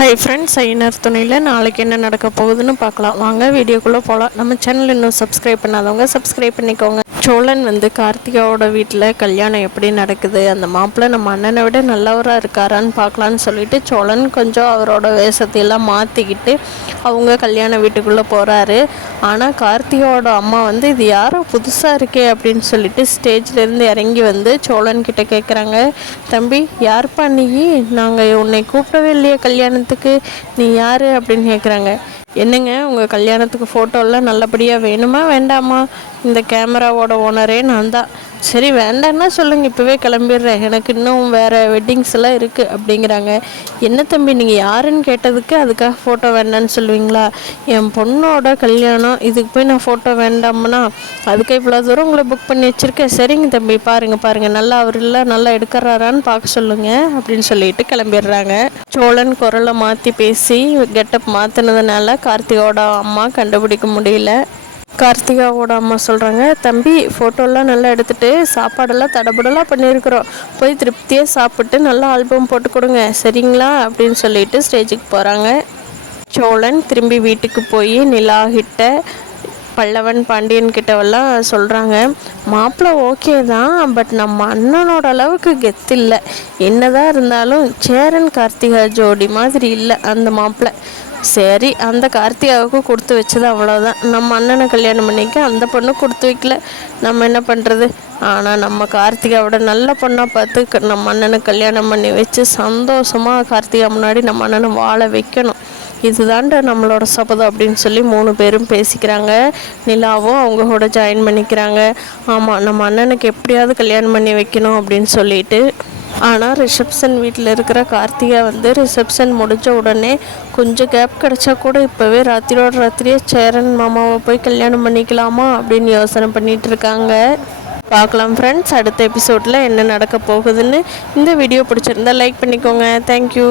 Hi friends, ஐநர் துணையில் நாளைக்கு என்ன நடக்க போகுதுன்னு பார்க்கலாம். வாங்க வீடியோக்குள்ளே போகலாம். நம்ம சேனல் இன்னும் சப்ஸ்கிரைப் பண்ணாதவங்க சப்ஸ்கிரைப் பண்ணிக்கோங்க. சோழன் கார்த்திகாவோட வீட்டில் கல்யாணம் எப்படி நடக்குது, அந்த மாப்பிள்ளை நம்ம அண்ணனை விட நல்லவராக இருக்காரான்னு பார்க்கலான்னு சொல்லிட்டு சோழன் கொஞ்சம் அவரோட வேஷத்தையெல்லாம் மாற்றிக்கிட்டு அவங்க கல்யாண வீட்டுக்குள்ளே போகிறாரு. ஆனால் கார்த்திகாவோட அம்மா இது யாரோ புதுசாக இருக்கே அப்படின்னு சொல்லிட்டு ஸ்டேஜ்லேருந்து இறங்கி சோழன்கிட்ட கேட்குறாங்க, தம்பி யார்ப்பா நீ, நாங்கள் உன்னை கூப்பிடவே இல்லையே கல்யாணத்துக்கு, நீ யார் அப்படின்னு கேட்குறாங்க. என்னங்க உங்கள் கல்யாணத்துக்கு ஃபோட்டோலாம் நல்லபடியாக வேணுமா வேண்டாமா, இந்த கேமராவோட ஓனரே நான் தான். சரி வேண்டான்னா சொல்லுங்கள், இப்போவே கிளம்பிடுறேன், எனக்கு இன்னும் வேறு வெட்டிங்ஸ் எல்லாம் இருக்குது அப்படிங்கிறாங்க. என்ன தம்பி நீங்கள் யாருன்னு கேட்டதுக்கு அதுக்காக ஃபோட்டோ வேண்டான்னு சொல்லுவீங்களா, என் பொண்ணோட கல்யாணம், இதுக்கு போய் நான் ஃபோட்டோ வேண்டாம்னா அதுக்கு இவ்வளோ தூரம் உங்களை புக் பண்ணி வச்சுருக்கேன். சரிங்க தம்பி பாருங்கள் நல்லா அவர் இல்லை நல்லா எடுக்கிறாரான்னு பார்க்க சொல்லுங்கள் அப்படின்னு சொல்லிட்டு கிளம்பிடுறாங்க. சோழன் குரலை மாற்றி பேசி கெட்டப் மாற்றினதுனால கார்த்திகாவோட அம்மா கண்டுபிடிக்க முடியல. கார்த்திகாவோட அம்மா சொல்கிறாங்க, தம்பி ஃபோட்டோலாம் நல்லா எடுத்துகிட்டு சாப்பாடெல்லாம் தடபுடலாம் பண்ணியிருக்கிறோம், போய் திருப்தியாக சாப்பிட்டு நல்லா ஆல்பம் போட்டு கொடுங்க சரிங்களா அப்படின்னு சொல்லிட்டு ஸ்டேஜுக்கு போகிறாங்க. சோழன் திரும்பி வீட்டுக்கு போய் நிலாகிட்ட பல்லவன் பாண்டியன் கிட்டவெல்லாம் சொல்கிறாங்க, மாப்பிள்ளை ஓகே தான், பட் நம்ம அண்ணனோட அளவுக்கு கெத்து இல்லை, என்னதான் இருந்தாலும் சேரன் கார்த்திகா ஜோடி மாதிரி இல்லை அந்த மாப்பிள்ளை. சரி அந்த கார்த்திகாவுக்கு கொடுத்து வச்சது அவ்வளோதான், நம்ம அண்ணனை கல்யாணம் பண்ணிக்க அந்த பொண்ணு கொடுத்து வைக்கல, நம்ம என்ன பண்ணுறது. ஆனால் நம்ம கார்த்திகாவோட நல்ல பொண்ணாக பார்த்து நம்ம அண்ணனை கல்யாணம் பண்ணி வச்சு சந்தோஷமாக கார்த்திகா முன்னாடி நம்ம அண்ணனை வாழ வைக்கணும், இதுதான்டா நம்மளோட சபதம் அப்படின்னு சொல்லி 3 பேரும் பேசிக்கிறாங்க. நிலாவும் அவங்க கூட ஜாயின் பண்ணிக்கிறாங்க. ஆமாம் நம்ம அண்ணனுக்கு எப்படியாவது கல்யாணம் பண்ணி வைக்கணும் அப்படின்னு சொல்லிட்டு. ஆனால் ரிசப்ஷன் வீட்டில் இருக்கிற கார்த்திகா ரிசப்ஷன் முடிஞ்ச உடனே கொஞ்சம் கேப் கிடச்சா கூட இப்போவே ராத்திரியோட ராத்திரியே சேரன் மாமாவை போய் கல்யாணம் பண்ணிக்கலாமா அப்படின்னு யோசனை பண்ணிகிட்டு இருக்காங்க. பார்க்கலாம் ஃப்ரெண்ட்ஸ், அடுத்த எபிசோடில் என்ன நடக்க போகுதுன்னு. இந்த வீடியோ பிடிச்சிருந்தா லைக் பண்ணிக்கோங்க. தேங்க்யூ.